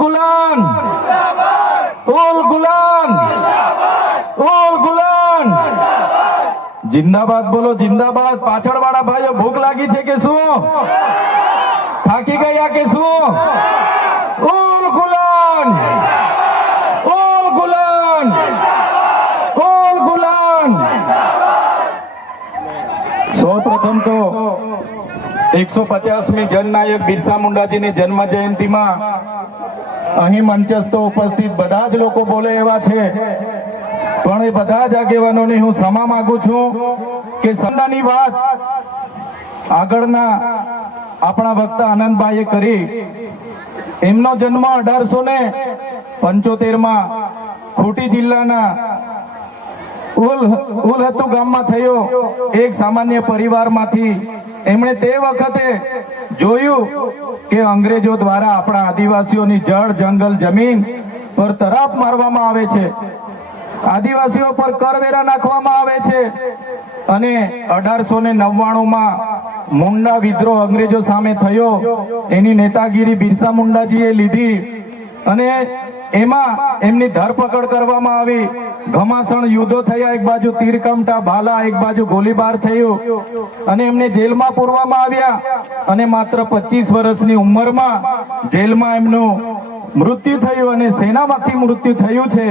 ગુલાન ઉલ ગુલાન ઉલ ગુલાન જિંદાબાદ બોલો જિંદાબાદ। પાછળ વાળા ભાઈઓ ભૂખ લાગી છે કે શું? થાકી ગયા કે શું? ઉલ ગુલાન ઉલ ગુલાન ઉલ ગુલાન। સૌ પ્રથમ તો 150મી જનનાયક બિરસા મુંડાજીની જન્મ જયંતિમાં અહીં મંચસ્થ ઉપસ્થિત બધા જ લોકો બોલે એવા છે, પણ એ બધા જ આગેવાનોની હું ક્ષમા માંગુ છું કે સંદાની વાત આગળના આપણા વક્તા આનંદભાઈએ કરી। એમનો જન્મ 1875માં ખૂંટી જિલ્લાના ઉલહતુ ગામમાં થયો। એક સામાન્ય પરિવારમાંથી એમણે તે વખતે જોયું કે અંગ્રેજો દ્વારા આપણા આદિવાસીઓની જળ જંગલ જમીન પર તરાપ મારવામાં આવે છે, આદિવાસીઓ પર કરવેરા નાખવામાં આવે છે અને 1899માં મુંડા વિદ્રોહ અંગ્રેજો સામે થયો। એની નેતાગીરી બિરસા મુંડાજીએ લીધી અને એમાં એમની ધરપકડ કરવામાં આવી। ઘમાસણ યુદ્ધો થયા, એક બાજુ તીરકમઠા ભાલા, એક બાજુ ગોળીબાર થયું અને એમને જેલમાં પૂરવામાં આવ્યા અને માત્ર 25 વર્ષની ઉંમરમાં જેલમાં એમનું મૃત્યુ થયું અને સેનામાંથી મૃત્યુ થયું છે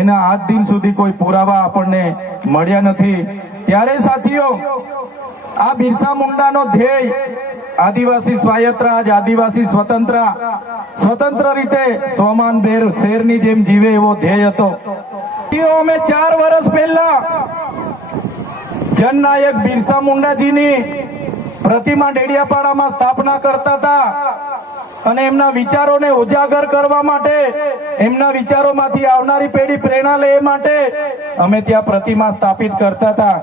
એના આજ દિન સુધી કોઈ પુરાવા આપણને મળ્યા નથી। ત્યારે સાથીઓ, આ બિરસા મુંડાનો ધ્યેય આદિવાસી સ્વાયત્ત રાજ, આદિવાસી સ્વતંત્ર રીતે સ્વમાનભેર શેરની જેમ જીવે એવો ધ્યેય હતો। અમે 4 વર્ષ પહેલા જનનાયક બિરસા મુંડાજીની પ્રતિમા ડેડિયાપાડામાં સ્થાપના કરતા હતા અને એમના વિચારોને ઉજાગર કરવા માટે, એમના વિચારોમાંથી આવનારી પેઢી પ્રેરણા લે માટે અમે ત્યાં પ્રતિમા સ્થાપિત કરતા હતા।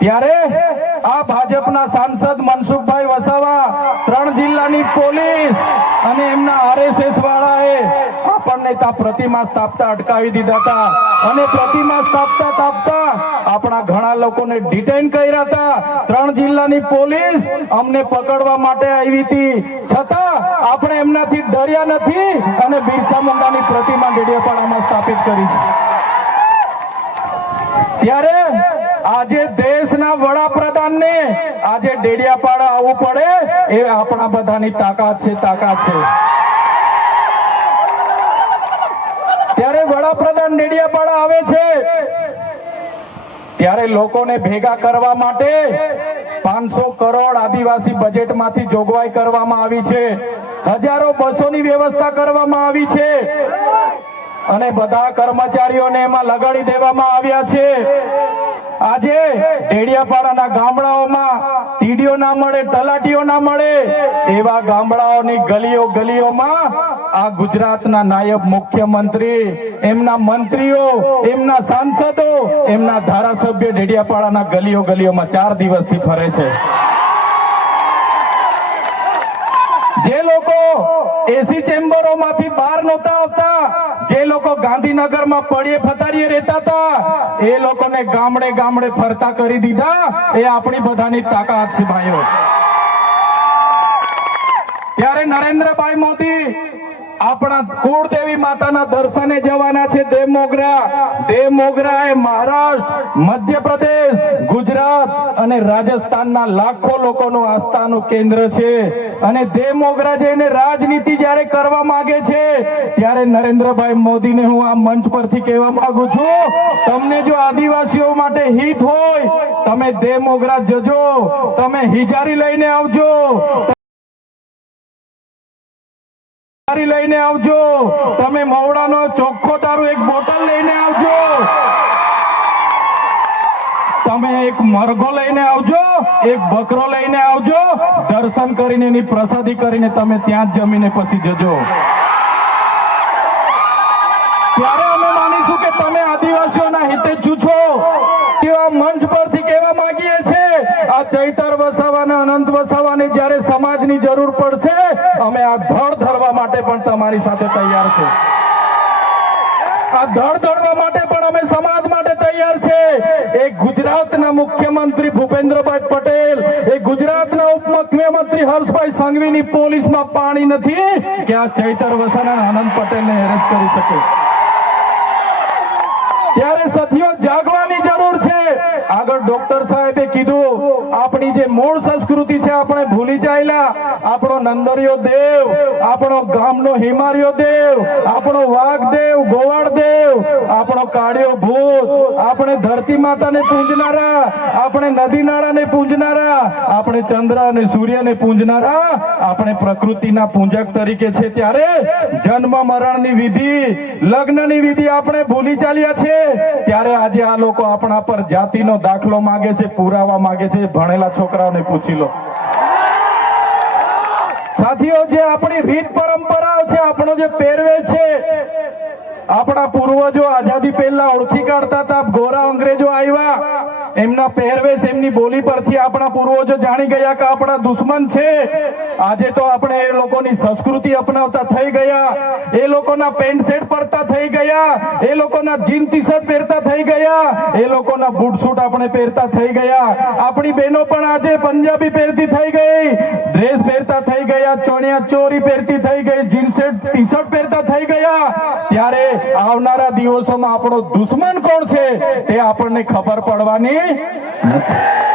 ત્યારે આ ભાજપના સાંસદ મનસુખભાઈ વસાવા, 3 જિલ્લાની પોલીસ અને એમના RSS વાળાએ આપણને ત્યાં પ્રતિમા સ્થાપતા અટકાવી દીધા હતા અને પ્રતિમા સ્થાપતા આપણા ઘણા લોકોને ડિટેન કર્યા હતા। 3 જિલ્લાની પોલીસ અમને પકડવા માટે આવી હતી, છતાં આપણે એમનાથી ડર્યા નથી અને બિરસા મુંડાની પ્રતિમા ડેડિયાપાડામાં સ્થાપિત કરી છે। ત્યારે આજે દેશના વડાપ્રધાનને આજે ડેડિયાપાડા આવવું પડે એ આપણા બધાની તાકાત છે। ત્યારે વડાપ્રધાન ડેડિયાપાડા આવે છે ત્યારે લોકોને ભેગા કરવા માટે 500 કરોડ આદિવાસી બજેટમાંથી જોગવાઈ કરવામાં આવી છે, હજારો બસોની વ્યવસ્થા કરવામાં આવી છે અને બધા કર્મચારીઓને એમાં લગાડી દેવામાં આવ્યા છે। આજે ડેડિયાપાડાના ગામડાઓમાં ટીડીઓ ના મળે, તલાટીઓ ના મળે એવા ગામડાઓની ગલીઓમાં આ ગુજરાતના નાયબ મુખ્યમંત્રી, એમના મંત્રીઓ, એમના સાંસદો, એમના ધારાસભ્ય ડેડિયાપાડાના ગલીઓમાં 4 દિવસથી ફરે છે। જે લોકો એસી ચેમ્બરોમાંથી બહાર નહોતા આવતા, જે લોકો ગાંધીનગરમાં પડ્યે ફતારીએ રહેતા હતા, એ લોકોને ગામડે ફરતા કરી દીધા। એ આપણી બધાની તાકાત છે ભાઈઓ। ત્યારે નરેન્દ્રભાઈ મોદી આપણા કુળદેવી માતાના દર્શને જવાના છે દેવમોગરા એ મહારાષ્ટ્ર, મધ્યપ્રદેશ, ગુજરાત અને રાજસ્થાનના લાખો લોકોનું આસ્થાનું કેન્દ્ર છે અને દેવમોગરા જઈને રાજનીતિ જ્યારે કરવા માંગે છે ત્યારે નરેન્દ્રભાઈ મોદીને હું આ મંચ પરથી કહેવા માંગુ છું, તમને જો આદિવાસીઓ માટે હિત હોય તમે દેવમોગરા જજો, તમે હિજારી લઈને આવજો, લઈને આવજો, તમે મવડાનો ચોખ્ખો દારૂ 1 બોટલ લઈને આવજો, તમે એક મરઘો લઈને આવજો, 1 બકરો લઈને આવજો, દર્શન કરીને એની પ્રસાદી કરીને તમે ત્યાં જ જમીને પછી જજો। ત્યારે અમે માનીશું કે તમે આદિવાસીઓના હિતે છો। એવા મંચ પરથી કહેવા માંગીએ છે, આ ચૈતર વસાવાને, અનંત વસાવાને જ્યારે સમાજની જરૂર પડશે અમે આ ધડ ધરવા માટે પણ તમારી સાથે તૈયાર છે। આ ધડધડવા માટે પણ અમે સમાજ માટે તૈયાર છે. એક ગુજરાતના મુખ્યમંત્રી ભૂપેન્દ્રભાઈ પટેલ, એક ગુજરાતના ઉપમુખ્યમંત્રી હર્ષભાઈ સંઘવીની પોલીસમાં પાણી નથી કે આ ચૈતર વસાણા આનંદ પટેલને એરેસ્ટ કરી શકે. ત્યારે સાથીઓ જાગવાની જરૂર છે. આગળ ડોક્ટર સાહેબે કીધું, આપણી જે મૂળ સંસ્કૃતિ છે આપણે ભૂલી જાયેલા. આપણો નંદરિયો દેવ, આપણો ગામનો હિમારિયો દેવ, આપણો વાઘ દેવ, ગોવાળ દેવ, આપણો કાળિયો ભૂત, આપણે ધરતી માતાને પૂજનારા, આપણે નદી નાળાને પૂજનારા, આપણે ચંદ્ર અને સૂર્યને પૂજનારા, આપણે પ્રકૃતિના પૂજક તરીકે છે. ત્યારે જન્મ મરણની વિધિ, લગ્નની વિધિ આપણે ભૂલી ચાલ્યા છે. ત્યારે આજે આ લોકો આપણા પર જાતિનો દાખલો માંગે છે, પુરાવા માંગે છે. ભણેલા છોકરાઓને પૂછી લો. સાથીઓ, જે આપણી રીત પરંપરાઓ છે, આપણો જે પહેરવેશ છે, આપણા પૂર્વજો આઝાદી પહેલા ઓળખી કાઢતા હતા. ગોરા અંગ્રેજો આવ્યા, એમના પહેરવેશ, એમની બોલી પરથી આપણા પૂર્વજો જાણી ગયા કે આપણા દુશ્મન છે. આજે તો આપણે એ લોકોની સંસ્કૃતિ અપનાવતા થઈ ગયા, એ લોકોના પેન્ટ શર્ટ પહેરતા થઈ ગયા, એ લોકોના જીન ટી શર્ટ પહેરતા થઈ ગયા, એ લોકોના બૂટ સૂટ આપણે પહેરતા થઈ ગયા. આપણી બહેનો પણ આજે પંજાબી પહેરતી થઈ ગઈ, ડ્રેસ પહેરતા થઈ ગયા, ચણિયા ચોરી પહેરતી થઈ ગઈ, જીન શર્ટ ટી શર્ટ પહેરતા થઈ ગયા. ત્યારે આવનારા દિવસોમાં આપણો દુશ્મન કોણ છે તે આપણને ખબર પડવાની નથી.